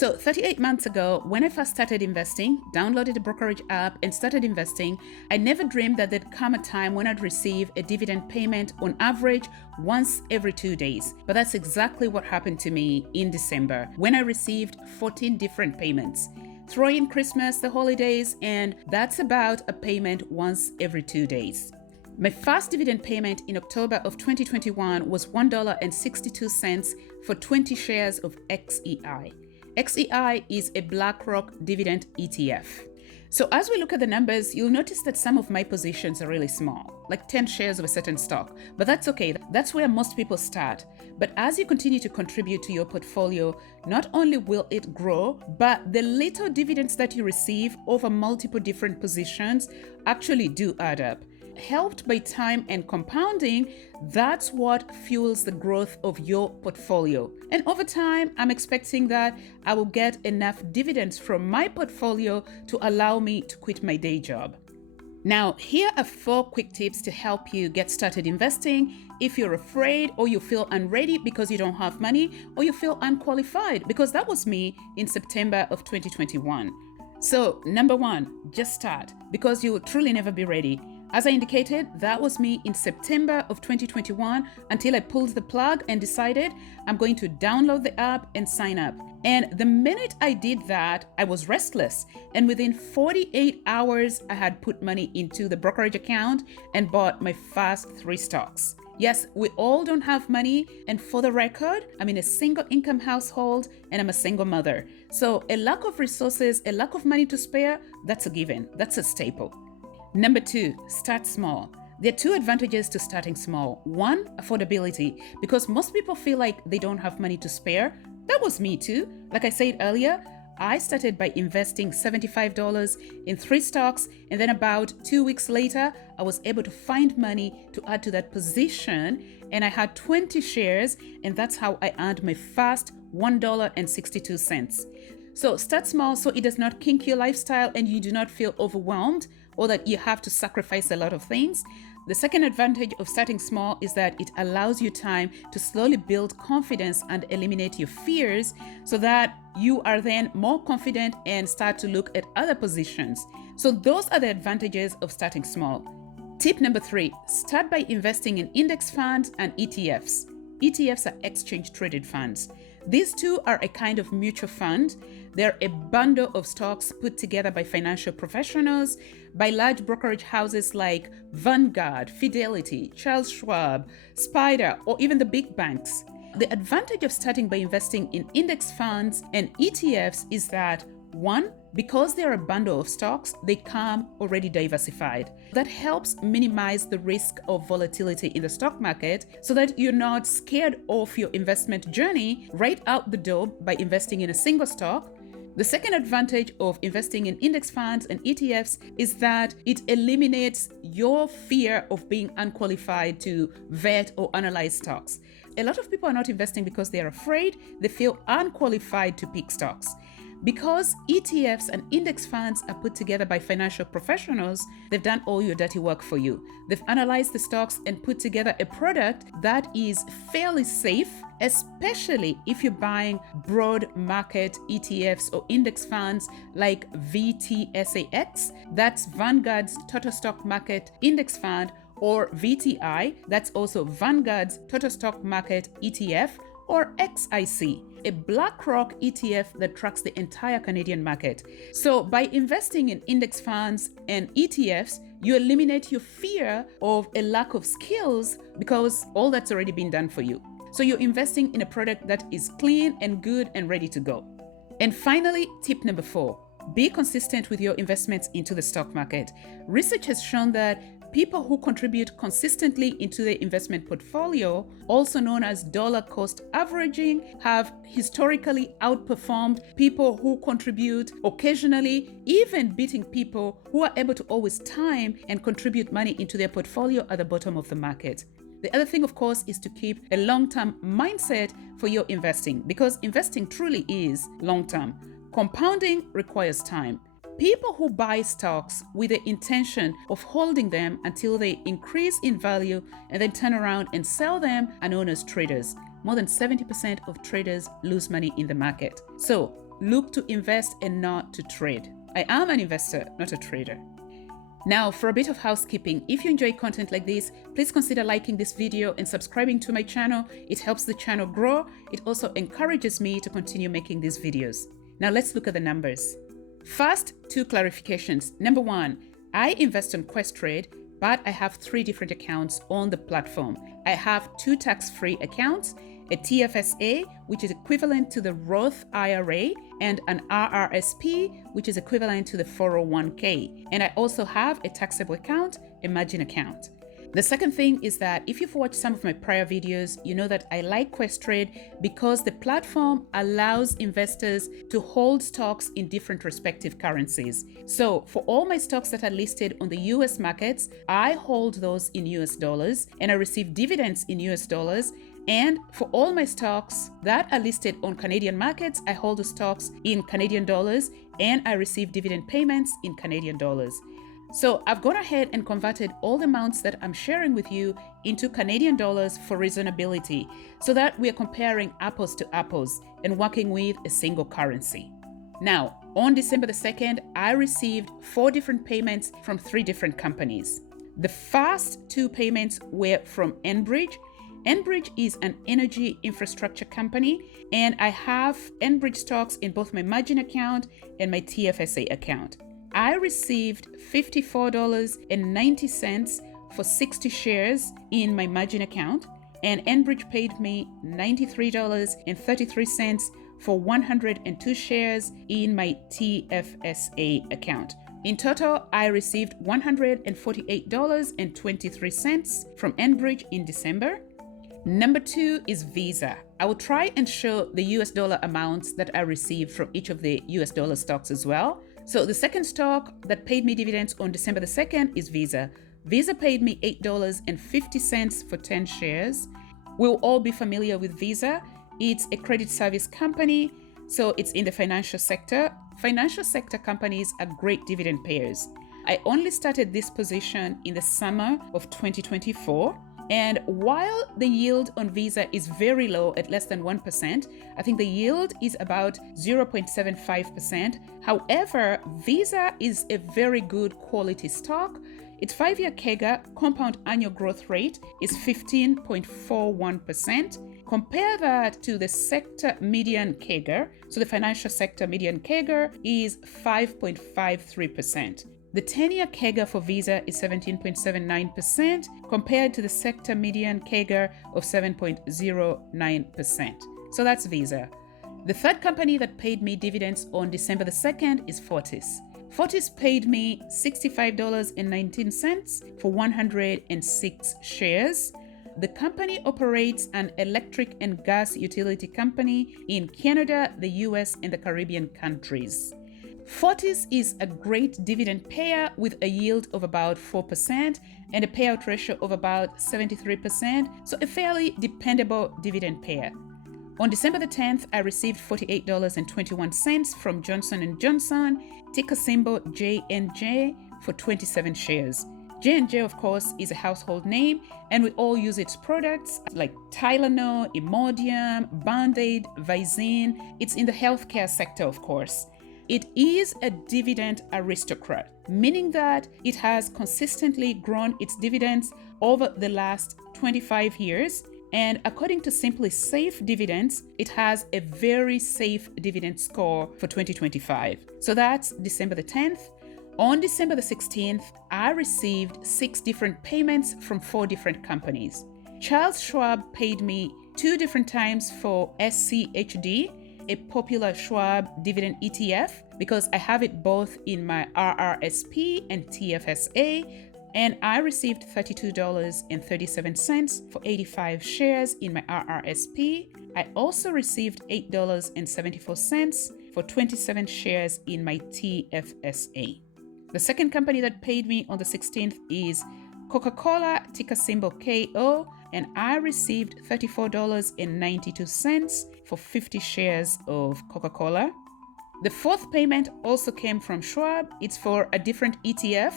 So 38 months ago, when I first started investing, downloaded a brokerage app and started investing, I never dreamed that there'd come a time when I'd receive a dividend payment on average once every 2 days. But that's exactly what happened to me in December when I received 14 different payments. Throw in Christmas, the holidays, and that's about a payment once every 2 days. My first dividend payment in October of 2021 was $1.62 for 20 shares of XEI. XEI is a BlackRock dividend ETF. So as we look at the numbers, you'll notice that some of my positions are really small, like 10 shares of a certain stock. But that's okay. That's where most people start. But as you continue to contribute to your portfolio, not only will it grow, but the little dividends that you receive over multiple different positions actually do add up. Helped by time and compounding, that's what fuels the growth of your portfolio. And over time, I'm expecting that I will get enough dividends from my portfolio to allow me to quit my day job. Now, here are 4 quick tips to help you get started investing if you're afraid or you feel unready because you don't have money or you feel unqualified, because that was me in September of 2021. So, number 1, just start, because you will truly never be ready. As I indicated, that was me in September of 2021 until I pulled the plug and decided I'm going to download the app and sign up. And the minute I did that, I was restless. And within 48 hours, I had put money into the brokerage account and bought my first 3 stocks. Yes, we all don't have money. And for the record, I'm in a single income household and I'm a single mother. So a lack of resources, a lack of money to spare, that's a given. That's a staple. Number 2, start small. There are 2 advantages to starting small. 1, affordability, because most people feel like they don't have money to spare. That was me too. Like I said earlier, I started by investing $75 in 3 stocks, and then about 2 weeks later, I was able to find money to add to that position, and I had 20 shares, and that's how I earned my first $1.62. So start small so it does not kink your lifestyle and you do not feel overwhelmed or that you have to sacrifice a lot of things. The second advantage of starting small is that it allows you time to slowly build confidence and eliminate your fears so that you are then more confident and start to look at other positions. So those are the advantages of starting small. Tip number 3, start by investing in index funds and ETFs. ETFs are exchange traded funds. These 2 are a kind of mutual fund. They're a bundle of stocks put together by financial professionals, by large brokerage houses like Vanguard, Fidelity, Charles Schwab, Spider, or even the big banks. The advantage of starting by investing in index funds and ETFs is that 1, because they're a bundle of stocks, they come already diversified. That helps minimize the risk of volatility in the stock market so that you're not scared of your investment journey right out the door by investing in a single stock. The second advantage of investing in index funds and ETFs is that it eliminates your fear of being unqualified to vet or analyze stocks. A lot of people are not investing because they are afraid, they feel unqualified to pick stocks. Because ETFs and index funds are put together by financial professionals, they've done all your dirty work for you. They've analyzed the stocks and put together a product that is fairly safe, especially if you're buying broad market ETFs or index funds like VTSAX, that's Vanguard's Total Stock Market Index Fund, or VTI, that's also Vanguard's Total Stock Market ETF, or XIC, a BlackRock ETF that tracks the entire Canadian market. So by investing in index funds and ETFs, you eliminate your fear of a lack of skills because all that's already been done for you. So you're investing in a product that is clean and good and ready to go. And finally, tip number 4, be consistent with your investments into the stock market. Research has shown that people who contribute consistently into their investment portfolio, also known as dollar cost averaging, have historically outperformed people who contribute occasionally, even beating people who are able to always time and contribute money into their portfolio at the bottom of the market. The other thing, of course, is to keep a long-term mindset for your investing, because investing truly is long-term. Compounding requires time. People who buy stocks with the intention of holding them until they increase in value and then turn around and sell them are known as traders. More than 70% of traders lose money in the market. So look to invest and not to trade. I am an investor, not a trader. Now, for a bit of housekeeping, if you enjoy content like this, please consider liking this video and subscribing to my channel. It helps the channel grow. It also encourages me to continue making these videos. Now, let's look at the numbers. First, 2 clarifications. Number 1, I invest on Questrade, but I have 3 different accounts on the platform. I have 2 tax-free accounts, a TFSA, which is equivalent to the Roth IRA, and an RRSP, which is equivalent to the 401k. And I also have a taxable account, a margin account. The second thing is that if you've watched some of my prior videos, you know that I like Questrade because the platform allows investors to hold stocks in different respective currencies. So for all my stocks that are listed on the US markets, I hold those in US dollars and I receive dividends in US dollars. And for all my stocks that are listed on Canadian markets, I hold the stocks in Canadian dollars and I receive dividend payments in Canadian dollars. So I've gone ahead and converted all the amounts that I'm sharing with you into Canadian dollars for reasonability, so that we are comparing apples to apples and working with a single currency. Now, on December the 2nd, I received 4 different payments from 3 different companies. The first 2 payments were from Enbridge. Enbridge is an energy infrastructure company, and I have Enbridge stocks in both my margin account and my TFSA account. I received $54.90 for 60 shares in my margin account, and Enbridge paid me $93.33 for 102 shares in my TFSA account. In total, I received $148.23 from Enbridge in December. Number 2 is Visa. I will try and show the US dollar amounts that I received from each of the US dollar stocks as well. So the second stock that paid me dividends on December the 2nd is Visa. Visa paid me $8.50 for 10 shares. We'll all be familiar with Visa. It's a credit service company, so it's in the financial sector. Financial sector companies are great dividend payers. I only started this position in the summer of 2024. And while the yield on Visa is very low at less than 1%, I think the yield is about 0.75%. However, Visa is a very good quality stock. Its 5-year CAGR, compound annual growth rate, is 15.41%. Compare that to the sector median CAGR. So the financial sector median CAGR is 5.53%. The 10-year CAGR for Visa is 17.79% compared to the sector median CAGR of 7.09%. So that's Visa. The third company that paid me dividends on December the 2nd is Fortis. Fortis paid me $65.19 for 106 shares. The company operates an electric and gas utility company in Canada, the US, and the Caribbean countries. Fortis is a great dividend payer with a yield of about 4% and a payout ratio of about 73%, so a fairly dependable dividend payer. On December the 10th, I received $48.21 from Johnson & Johnson, ticker symbol J&J, for 27 shares. J&J, of course, is a household name, and we all use its products like Tylenol, Imodium, Band-Aid, Visine. It's in the healthcare sector, of course. It is a dividend aristocrat, meaning that it has consistently grown its dividends over the last 25 years. And according to Simply Safe Dividends, it has a very safe dividend score for 2025. So that's December the 10th. On December the 16th, I received 6 different payments from 4 different companies. Charles Schwab paid me 2 different times for SCHD, a popular Schwab dividend ETF, because I have it both in my RRSP and TFSA, and I received $32.37 for 85 shares in my RRSP. I also received $8.74 for 27 shares in my TFSA. The second company that paid me on the 16th is Coca-Cola, ticker symbol KO, and I received $34.92 for 50 shares of Coca-Cola. The fourth payment also came from Schwab. It's for a different ETF,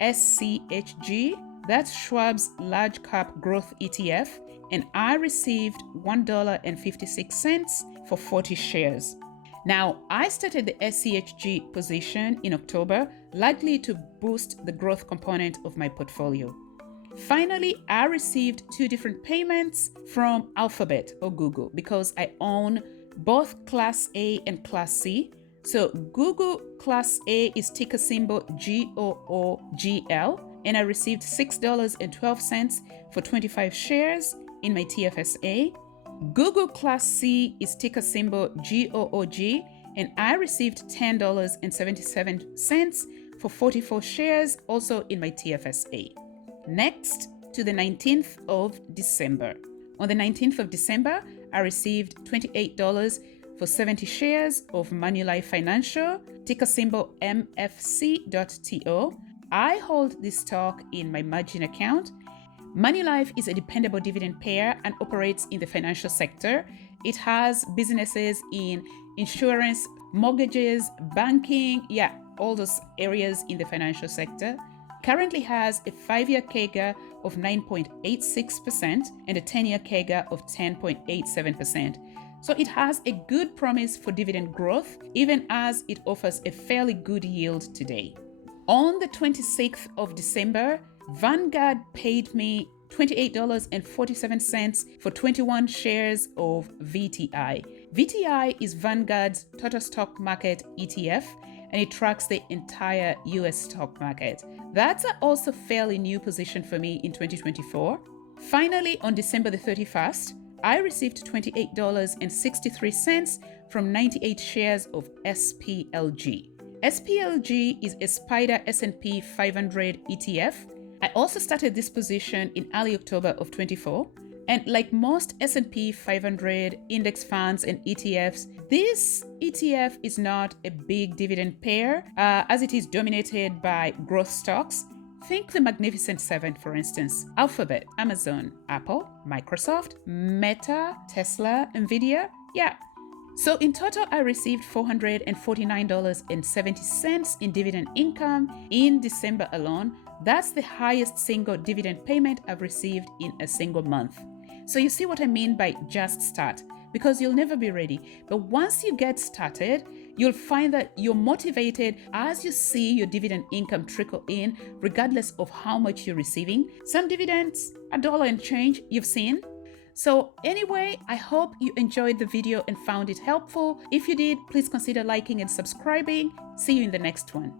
SCHG. That's Schwab's large cap growth ETF, and I received $1.56 for 40 shares. Now, I started the SCHG position in October, likely to boost the growth component of my portfolio. Finally, I received 2 different payments from Alphabet or Google because I own both Class A and Class C. So Google Class A is ticker symbol GOOGL, and I received $6.12 for 25 shares in my TFSA. Google Class C is ticker symbol GOOG, and I received $10.77 for 44 shares also in my TFSA. Next, to the 19th of December. On the 19th of December, I received $28 for 70 shares of Manulife Financial, ticker symbol MFC.TO. I hold this stock in my margin account. Manulife is a dependable dividend payer and operates in the financial sector. It has businesses in insurance, mortgages, banking, all those areas in the financial sector. Currently has a 5-year CAGR of 9.86% and a 10-year CAGR of 10.87%. So it has a good promise for dividend growth, even as it offers a fairly good yield today. On the 26th of December, Vanguard paid me $28.47 for 21 shares of VTI. VTI is Vanguard's total stock market ETF, and it tracks the entire US stock market. That's also a fairly new position for me in 2024. Finally, on December the 31st, I received $28.63 from 98 shares of SPLG. SPLG is a Spider S&P 500 ETF. I also started this position in early October of 24. And like most S&P 500 index funds and ETFs, this ETF is not a big dividend payer as it is dominated by growth stocks. Think the Magnificent Seven, for instance: Alphabet, Amazon, Apple, Microsoft, Meta, Tesla, Nvidia. So in total, I received $449.70 in dividend income in December alone. That's the highest single dividend payment I've received in a single month. So you see what I mean by just start, because you'll never be ready. But once you get started, you'll find that you're motivated as you see your dividend income trickle in, regardless of how much you're receiving. Some dividends, $1 and change, you've seen. So anyway, I hope you enjoyed the video and found it helpful. If you did, please consider liking and subscribing. See you in the next one.